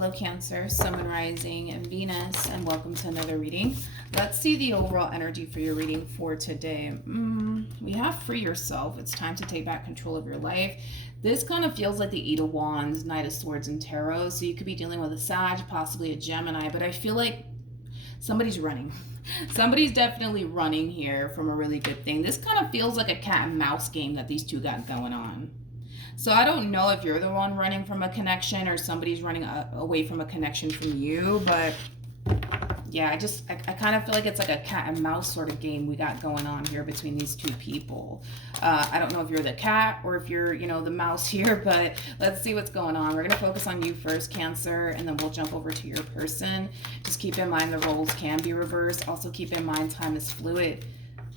Hello Cancer, Sun, Moon, Rising, and Venus, and welcome to another reading. Let's see the overall energy for your reading for today. We have free yourself. It's time to take back control of your life. This kind of feels like the Eight of Wands, Knight of Swords, and Tarot. So you could be dealing with a Sag, possibly a Gemini, but I feel like somebody's running. Somebody's definitely running here from a really good thing. This kind of feels like a cat and mouse game that these two got going on. So I don't know if you're the one running from a connection or somebody's running away from a connection from you, but yeah, I kind of feel like it's like a cat and mouse sort of game we got going on here between these two people. I don't know if you're the cat or if you're, the mouse here, but let's see what's going on. We're going to focus on you first, Cancer, and then we'll jump over to your person. Just keep in mind the roles can be reversed. Also keep in mind time is fluid.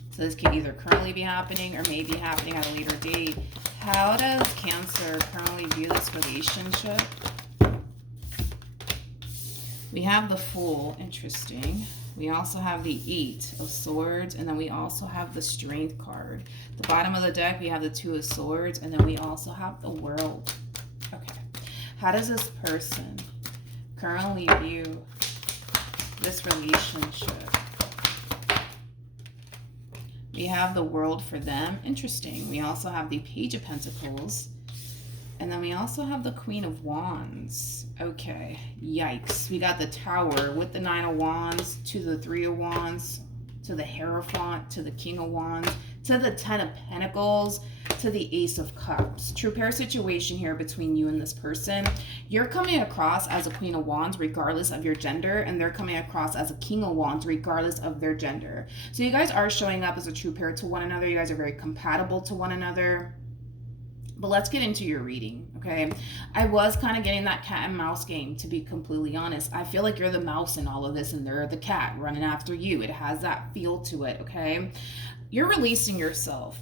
So this could either currently be happening or may be happening at a later date. How does Cancer currently view this relationship? We have the Fool, interesting. We also have the Eight of Swords, and then we also have the Strength card. The bottom of the deck, we have the Two of Swords, and then we also have the World. Okay. How does this person currently view this relationship? We have the World for them. Interesting. We also have the Page of Pentacles. And then we also have the Queen of Wands. Okay. Yikes. We got the Tower with the Nine of Wands to the Three of Wands to the Hierophant to the King of Wands to the Ten of Pentacles to the Ace of Cups. True pair situation here between you and this person. You're coming across as a Queen of Wands regardless of your gender, and they're coming across as a King of Wands regardless of their gender. So you guys are showing up as a true pair to one another. You guys are very compatible to one another. But let's get into your reading, okay? I was kind of getting that cat and mouse game, to be completely honest. I feel like you're the mouse in all of this and they're the cat running after you. It has that feel to it, okay? You're releasing yourself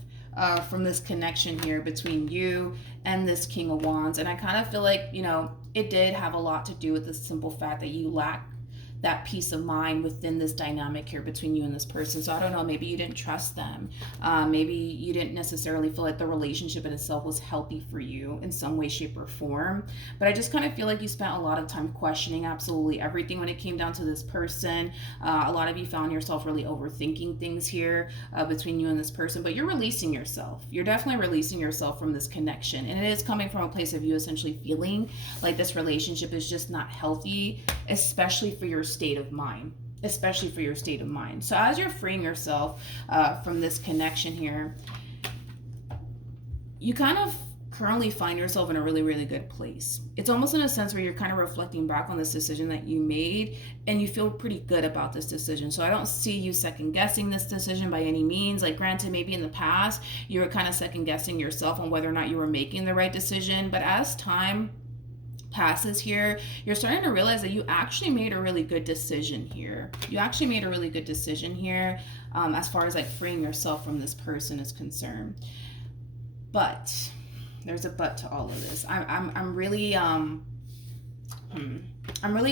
from this connection here between you and this King of Wands. And I kind of feel like, it did have a lot to do with the simple fact that you lack that peace of mind within this dynamic here between you and this person. So I don't know, maybe you didn't trust them. Maybe you didn't necessarily feel like the relationship in itself was healthy for you in some way, shape, or form. But I just kind of feel like you spent a lot of time questioning absolutely everything when it came down to this person. A lot of you found yourself really overthinking things here between you and this person, but you're releasing yourself. You're definitely releasing yourself from this connection. And it is coming from a place of you essentially feeling like this relationship is just not healthy, especially for your state of mind. So as you're freeing yourself from this connection here, you kind of currently find yourself in a really, really good place. It's almost in a sense where you're kind of reflecting back on this decision that you made and you feel pretty good about this decision. So I don't see you second guessing this decision by any means. Like, granted, maybe in the past you were kind of second guessing yourself on whether or not you were making the right decision, but as time passes here, you're starting to realize that you actually made a really good decision here. As far as like freeing yourself from this person is concerned. But there's a but to all of this. I'm really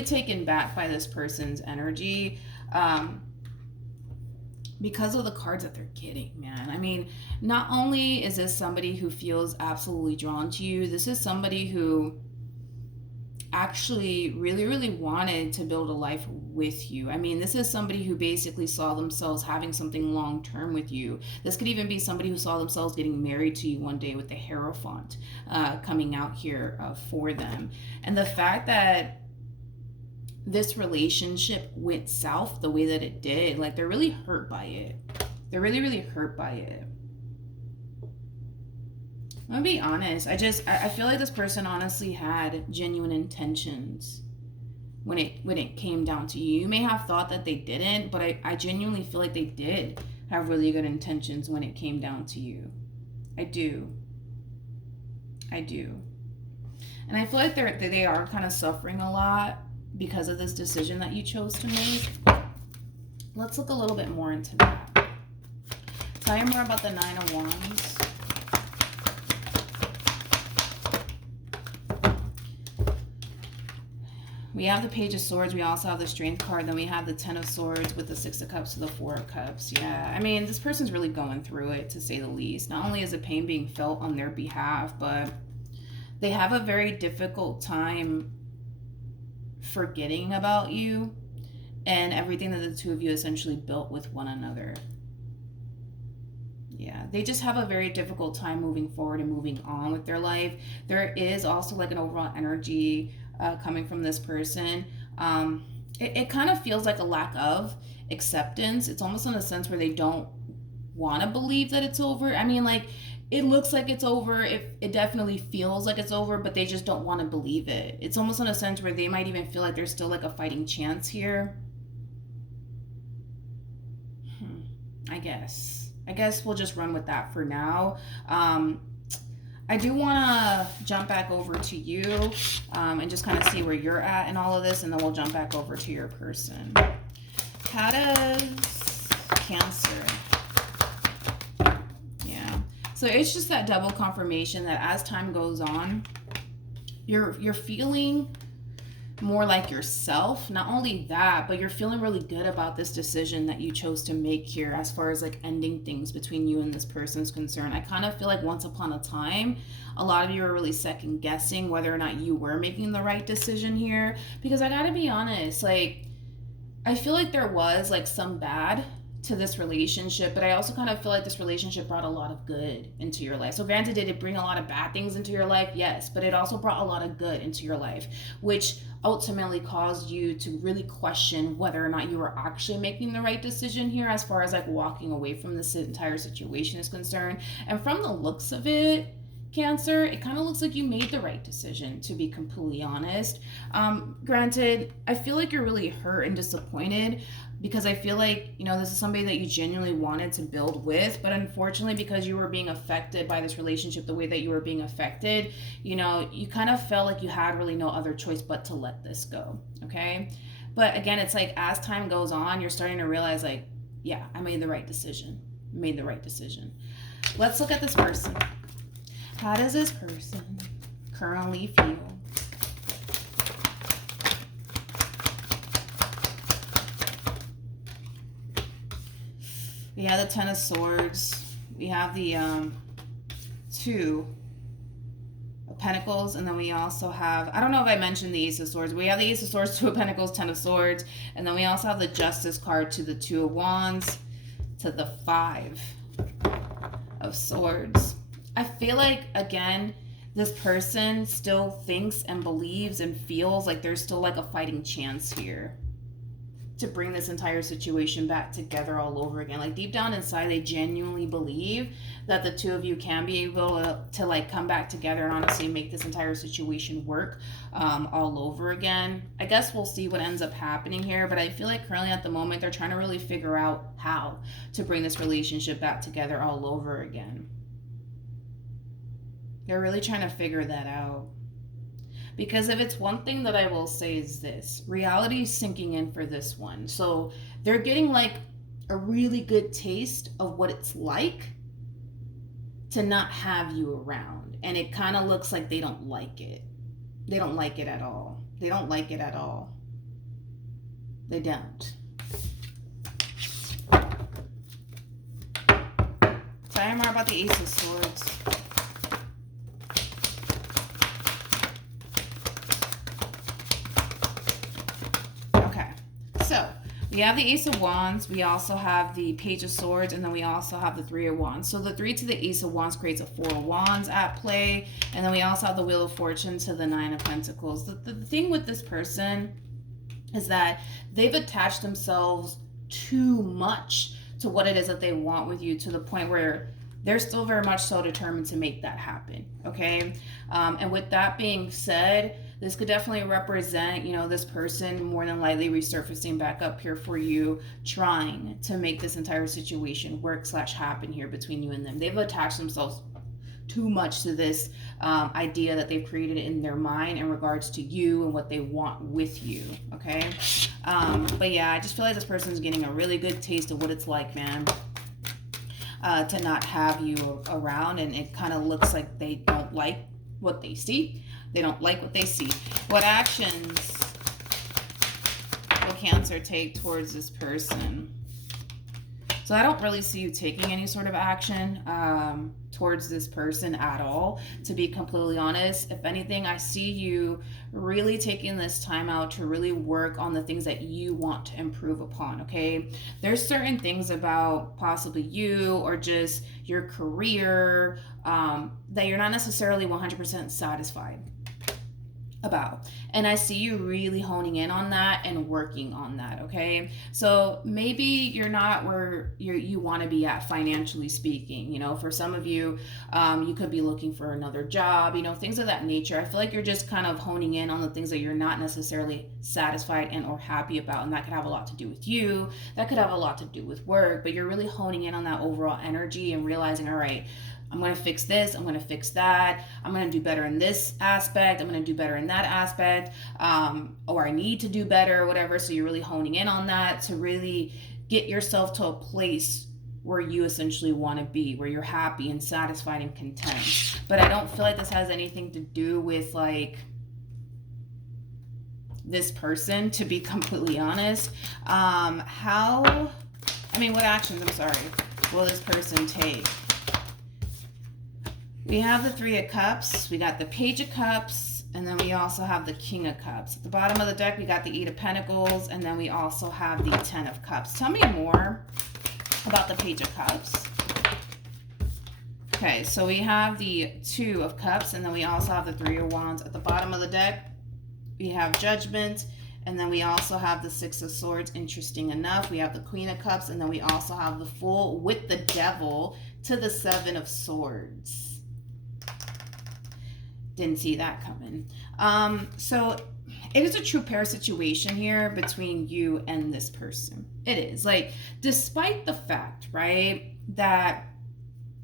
taken back by this person's energy because of the cards that they're getting, man. I mean, not only is this somebody who feels absolutely drawn to you, this is somebody who actually really, really wanted to build a life with you. I mean, this is somebody who basically saw themselves having something long-term with you. This could even be somebody who saw themselves getting married to you one day with the Hierophant coming out here for them. And the fact that this relationship went south the way that it did, like, they're really hurt by it. They're really, really hurt by it. I'm gonna be honest. I feel like this person honestly had genuine intentions when it came down to you. You may have thought that they didn't, but I genuinely feel like they did have really good intentions when it came down to you. I do. And I feel like they are kind of suffering a lot because of this decision that you chose to make. Let's look a little bit more into that. Tell you more about the Nine of Wands. We have the Page of Swords. We also have the Strength card. Then we have the Ten of Swords with the Six of Cups to the Four of Cups. Yeah, I mean, this person's really going through it, to say the least. Not only is the pain being felt on their behalf, but they have a very difficult time forgetting about you and everything that the two of you essentially built with one another. Yeah, they just have a very difficult time moving forward and moving on with their life. There is also like an overall energy coming from this person. It kind of feels like a lack of acceptance. It's almost in a sense where they don't want to believe that it's over. I mean, like, it looks like it's over. It definitely feels like it's over, but they just don't want to believe it. It's almost in a sense where they might even feel like there's still like a fighting chance here. I guess we'll just run with that for now. I do want to jump back over to you and just kind of see where you're at in all of this, and then we'll jump back over to your person. How does Cancer? Yeah. So it's just that double confirmation that as time goes on, you're feeling more like yourself. Not only that, but you're feeling really good about this decision that you chose to make here as far as like ending things between you and this person is concerned. I kind of feel like once upon a time, a lot of you are really second guessing whether or not you were making the right decision here, because I gotta be honest, like, I feel like there was like some bad to this relationship, but I also kind of feel like this relationship brought a lot of good into your life. So granted, did it bring a lot of bad things into your life? Yes, but it also brought a lot of good into your life, which ultimately caused you to really question whether or not you were actually making the right decision here as far as like walking away from this entire situation is concerned. And from the looks of it, Cancer, it kind of looks like you made the right decision, to be completely honest. Granted, I feel like you're really hurt and disappointed because I feel like, you know, this is somebody that you genuinely wanted to build with, but unfortunately, because you were being affected by this relationship the way that you were being affected, you know, you kind of felt like you had really no other choice but to let this go, okay? But again, it's like as time goes on, you're starting to realize like, yeah, I made the right decision. Let's look at this person. How does this person currently feel? We have the Ten of Swords. We have the Two of Pentacles. And then we also have, I don't know if I mentioned the Ace of Swords. We have the Ace of Swords, Two of Pentacles, Ten of Swords. And then we also have the Justice card to the Two of Wands to the Five of Swords. I feel like, again, this person still thinks and believes and feels like there's still like a fighting chance here to bring this entire situation back together all over again. Like deep down inside, they genuinely believe that the two of you can be able to like come back together and honestly make this entire situation work all over again. I guess we'll see what ends up happening here, but I feel like currently at the moment, they're trying to really figure out how to bring this relationship back together all over again. They're really trying to figure that out. Because if it's one thing that I will say is this, reality is sinking in for this one. So they're getting like a really good taste of what it's like to not have you around. And it kind of looks like they don't like it. They don't like it at all. They don't like it at all. They don't. Tell me more about the Ace of Swords. So we have the Ace of Wands, we also have the Page of Swords, and then we also have the Three of Wands. So the 3 to the Ace of Wands creates a 4 of Wands at play, and then we also have the Wheel of Fortune to the 9 of Pentacles. The thing with this person is that they've attached themselves too much to what it is that they want with you, to the point where they're still very much so determined to make that happen, okay? And with that being said, this could definitely represent, you know, this person more than likely resurfacing back up here for you, trying to make this entire situation work / happen here between you and them. They've attached themselves too much to this idea that they've created in their mind in regards to you and what they want with you, okay? But yeah, I just feel like this person's getting a really good taste of what it's like, man, to not have you around, and it kind of looks like they don't like what they see. They don't like what they see. What actions will Cancer take towards this person? So I don't really see you taking any sort of action towards this person at all, to be completely honest. If anything, I see you really taking this time out to really work on the things that you want to improve upon, okay? There's certain things about possibly you or just your career that you're not necessarily 100% satisfied about, and I see you really honing in on that and working on that, okay? So maybe you're not where you want to be at financially speaking. You know, for some of you, you could be looking for another job, you know, things of that nature. I feel like you're just kind of honing in on the things that you're not necessarily satisfied and or happy about, and that could have a lot to do with you, that could have a lot to do with work, but you're really honing in on that overall energy and realizing, all right, I'm going to fix this, I'm going to fix that, I'm going to do better in this aspect, I'm going to do better in that aspect, or I need to do better, or whatever. So you're really honing in on that to really get yourself to a place where you essentially want to be, where you're happy and satisfied and content. But I don't feel like this has anything to do with like this person, to be completely honest. What actions, will this person take? We have the Three of Cups, we got the Page of Cups, and then we also have the King of Cups. At the bottom of the deck, we got the Eight of Pentacles, and then we also have the Ten of Cups. Tell me more about the Page of Cups. Okay, so we have the Two of Cups, and then we also have the Three of Wands. At the bottom of the deck, we have Judgment, and then we also have the Six of Swords. Interesting enough, we have the Queen of Cups, and then we also have the Fool with the Devil to the Seven of Swords. Didn't see that coming. So it is a true pair situation here between you and this person. It is. Like, despite the fact, right, that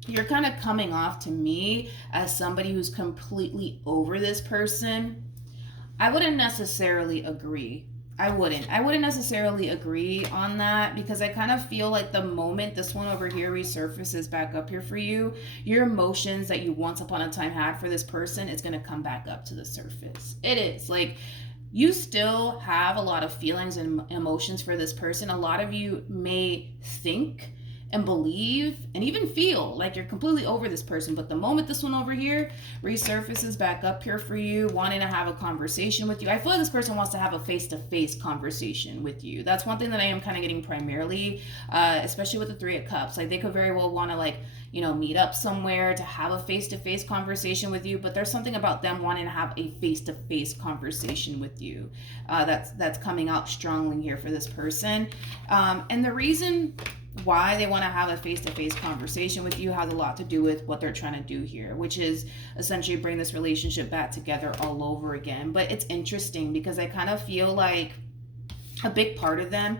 you're kind of coming off to me as somebody who's completely over this person, I wouldn't necessarily agree. I wouldn't necessarily agree on that, because I kind of feel like the moment this one over here resurfaces back up here for you, your emotions that you once upon a time had for this person is going to come back up to the surface. It is. Like, you still have a lot of feelings and emotions for this person. A lot of you may think and believe and even feel like you're completely over this person, but the moment this one over here resurfaces back up here for you, wanting to have a conversation with you, I feel like this person wants to have a face-to-face conversation with you. That's one thing that I am kind of getting primarily, especially with the Three of Cups. Like, they could very well want to, like, you know, meet up somewhere to have a face-to-face conversation with you, but there's something about them wanting to have a face-to-face conversation with you that's coming out strongly here for this person. And the reason why they want to have a face-to-face conversation with you has a lot to do with what they're trying to do here, which is essentially bring this relationship back together all over again. But it's interesting because I kind of feel like a big part of them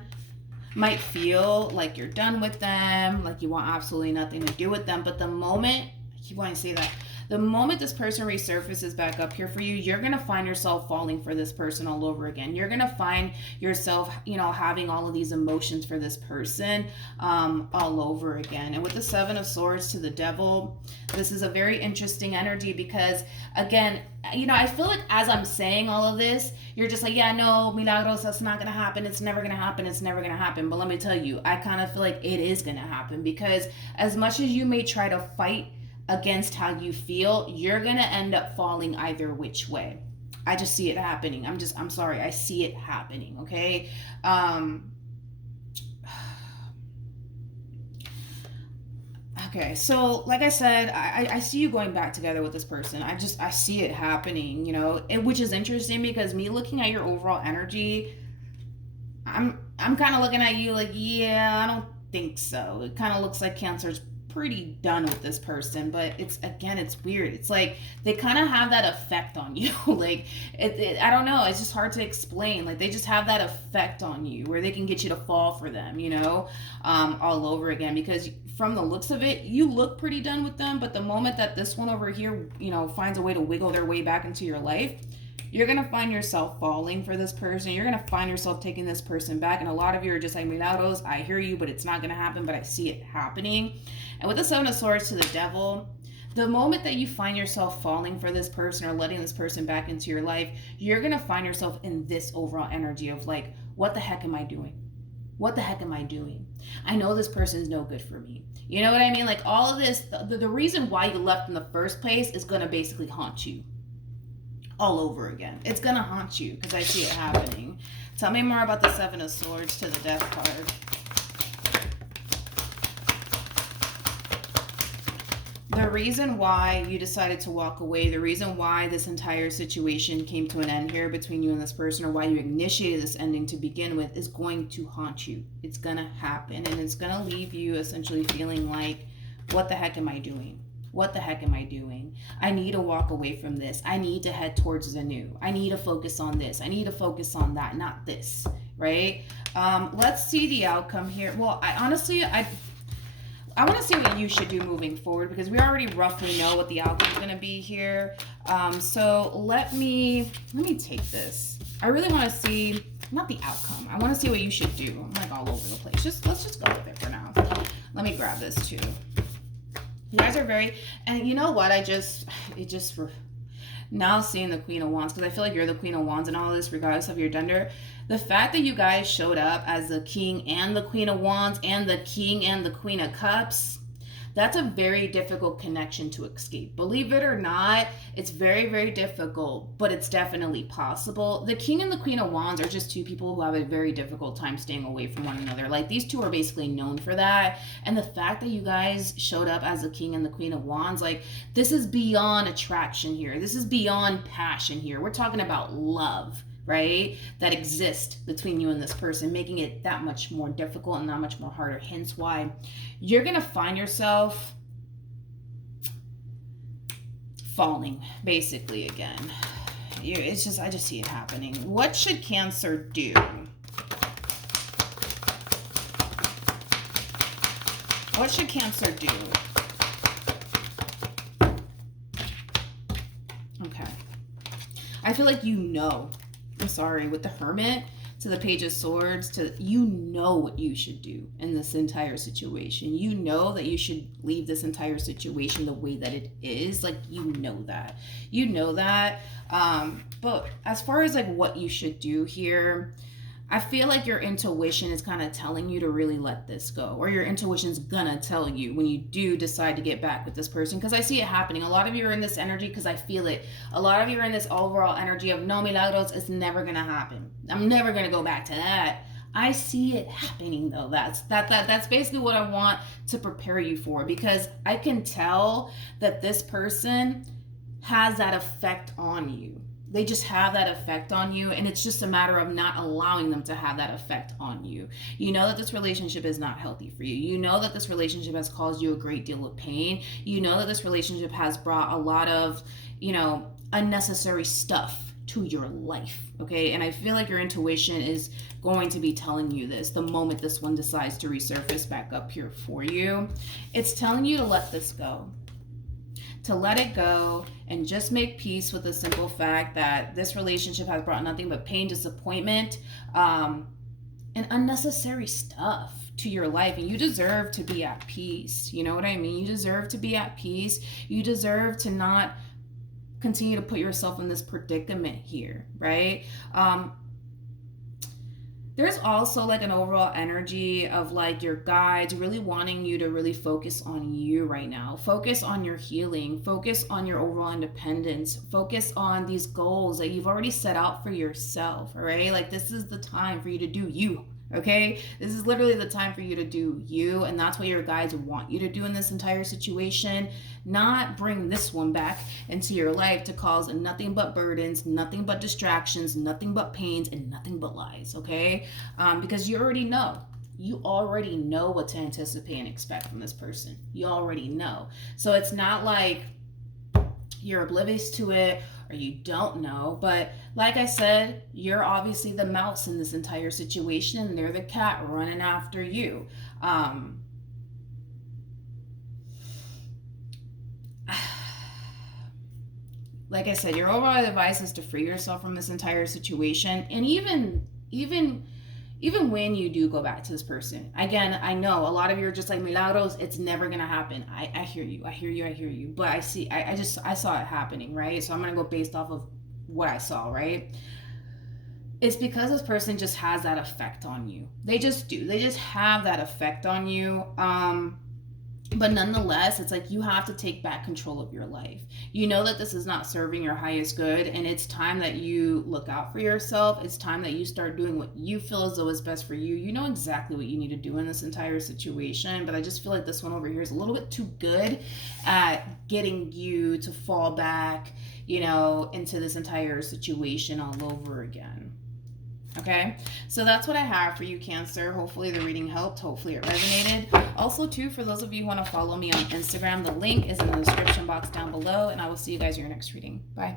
might feel like you're done with them, like you want absolutely nothing to do with them. But the moment, I keep wanting to say that, the moment this person resurfaces back up here for you, you're going to find yourself falling for this person all over again. You're going to find yourself, you know, having all of these emotions for this person all over again. And with the Seven of Swords to the Devil, this is a very interesting energy because, again, you know, I feel like as I'm saying all of this, you're just like, yeah, no, Milagros, that's not going to happen. It's never going to happen. It's never going to happen. But let me tell you, I kind of feel like it is going to happen, because as much as you may try to fight against how you feel, you're going to end up falling either which way. I just see it happening. I'm sorry. I see it happening. Okay. Okay, so like I said, I see you going back together with this person. I see it happening, you know, which is interesting because me looking at your overall energy, I'm kind of looking at you like, yeah, I don't think so. It kind of looks like Cancer's pretty done with this person, but it's weird. It's like they kind of have that effect on you. Like I don't know, it's just hard to explain. Like they just have that effect on you where they can get you to fall for them, you know, all over again, because from the looks of it, you look pretty done with them, but the moment that this one over here, you know, finds a way to wiggle their way back into your life, you're going to find yourself falling for this person. You're going to find yourself taking this person back. And a lot of you are just like, Milagros, I hear you, but it's not going to happen, but I see it happening. And with the Seven of Swords to the Devil, the moment that you find yourself falling for this person or letting this person back into your life, you're going to find yourself in this overall energy of like, what the heck am I doing? What the heck am I doing? I know this person is no good for me. You know what I mean? Like all of this, the reason why you left in the first place is going to basically haunt you all over again. It's going to haunt you because I see it happening. Tell me more about the Seven of Swords to the Death card. The reason why you decided to walk away, the reason why this entire situation came to an end here between you and this person, or why you initiated this ending to begin with, is going to haunt you. It's going to happen, and it's going to leave you essentially feeling like, what the heck am I doing? What the heck am I doing? I need to walk away from this. I need to head towards the new. I need to focus on this. I need to focus on that, not this, right? Let's see the outcome here. Well, I want to see what you should do moving forward, because we already roughly know what the outcome is going to be here. So let me take this. I really want to see, not the outcome. I want to see what you should do. I'm like all over the place. Let's just go with it for now. Let me grab this too. You guys are very, and you know what? Now seeing the Queen of Wands, because I feel like you're the Queen of Wands and all this, regardless of your gender. The fact that you guys showed up as the King and the Queen of Wands and the King and the Queen of Cups, that's a very difficult connection to escape. Believe it or not, it's very, very difficult, but it's definitely possible. The King and the Queen of Wands are just two people who have a very difficult time staying away from one another. Like, these two are basically known for that. And the fact that you guys showed up as the King and the Queen of Wands, like, this is beyond attraction here. This is beyond passion here. We're talking about love, right, that exists between you and this person, making it that much more difficult and that much more harder. Hence why you're going to find yourself falling, basically, again. I just see it happening. What should Cancer do? What should Cancer do? Okay. I feel like you know. I'm sorry, with the Hermit to the Page of Swords, you know what you should do in this entire situation. You know that you should leave this entire situation the way that it is. Like, you know that. You know that. But as far as like what you should do here, I feel like your intuition is kind of telling you to really let this go, or your intuition's gonna tell you when you do decide to get back with this person, because I see it happening. A lot of you are in this energy because I feel it. A lot of you are in this overall energy of, no, Milagros, it's never gonna happen. I'm never gonna go back to that. I see it happening though. That's basically what I want to prepare you for, because I can tell that this person has that effect on you. They just have that effect on you, and it's just a matter of not allowing them to have that effect on you. You know that this relationship is not healthy for you. You know that this relationship has caused you a great deal of pain. You know that this relationship has brought a lot of, unnecessary stuff to your life, okay? And I feel like your intuition is going to be telling you this the moment this one decides to resurface back up here for you. It's telling you to let this go. To let it go and just make peace with the simple fact that this relationship has brought nothing but pain, disappointment, and unnecessary stuff to your life. And you deserve to be at peace. You know what I mean? You deserve to be at peace. You deserve to not continue to put yourself in this predicament here, right? There's also like an overall energy of like your guides really wanting you to really focus on you right now. Focus on your healing. Focus on your overall independence. Focus on these goals that you've already set out for yourself, all right? Like, this is the time for you to do you, okay? This is literally the time for you to do you, and that's what your guides want you to do in this entire situation. Not bring this one back into your life to cause nothing but burdens, nothing but distractions, nothing but pains, and nothing but lies, okay? Because you already know. You already know what to anticipate and expect from this person. You already know. So it's not like you're oblivious to it or you don't know. But like I said, you're obviously the mouse in this entire situation, and they're the cat running after you. Like I said, your overall advice is to free yourself from this entire situation. And even when you do go back to this person, again, I know a lot of you are just like, Milagros, it's never gonna happen. I hear you. But I saw it happening, right? So I'm gonna go based off of what I saw, right? It's because this person just has that effect on you. They just do. They just have that effect on you. But nonetheless, it's like you have to take back control of your life. You know that this is not serving your highest good, and it's time that you look out for yourself. It's time that you start doing what you feel as though is best for you. You know exactly what you need to do in this entire situation, but I just feel like this one over here is a little bit too good at getting you to fall back, you know, into this entire situation all over again. Okay, so that's what I have for you, Cancer. Hopefully the reading helped. Hopefully it resonated. Also, too, for those of you who want to follow me on Instagram, the link is in the description box down below, and I will see you guys in your next reading. Bye.